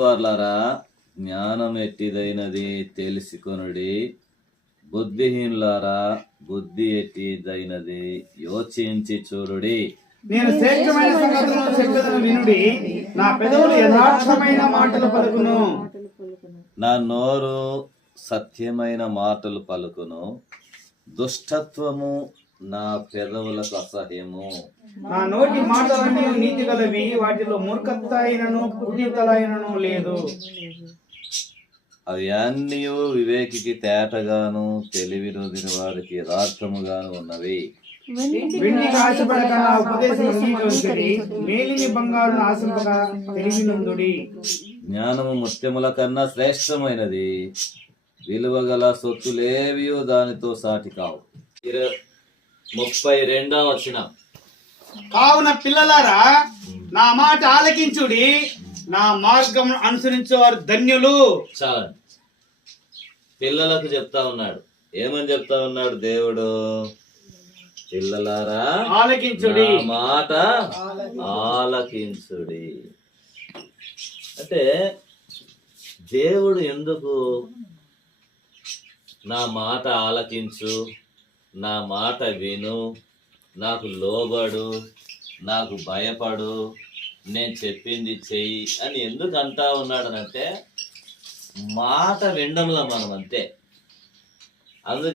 వార్లారా, జ్ఞానం ఎట్టిదైనది తెలుసుకొనుడి. బుద్ధిహీనులారా, బుద్ధి ఎట్టిదైనది యోచించి చూడుడి. నేను శ్రేష్టమైన సంగతులను చెప్పుదును వినుడి. నా పెదవులు యథార్థమైన మాటలు పలుకును. నా నోరు సత్యమైన మాటలు పలుకును. దుష్టత్వము నా పెదవులకు అసహ్యము. నా నోటి మాటలన్నీ నీతి గలవి, వాటిలో మూర్ఖత్వైనను పుణ్యతలైనను లేదు. అవి అన్నీ వివేకికి తేటగాను, తెలివి నొందిన వారికి యథార్థముగాను ఉన్నవి. వెండికి ఆశపడక నా ఉపదేశం అంగీకరించుడి. మేలిమి బంగారును ఆశింపక తెలివి నొందుడి. జ్ఞానము ముత్యముల కన్నా శ్రేష్టమైనది. విలువగల సొత్తులేవియో దానితో సాటి కావు. 32వ వచనం. కావున పిల్లలారా, నా మాట ఆలకించుడి. నా మార్గం అనుసరించేవారు ధన్యులు. చాలు. పిల్లలకు చెప్తా ఉన్నాడు. ఏమని చెప్తా ఉన్నాడు దేవుడు? పిల్లలారా, ఆలకించుడి, మాట ఆలకించుడి. అంటే దేవుడు ఎందుకు నా మాట ఆలకించు, నా మాట విను, నాకు లోబడు, నాకు భయపడు, నేను చెప్పింది చెయ్యి అని ఎందుకు అంటా ఉన్నాడనంటే మాట వినడంలో మనం అంతే.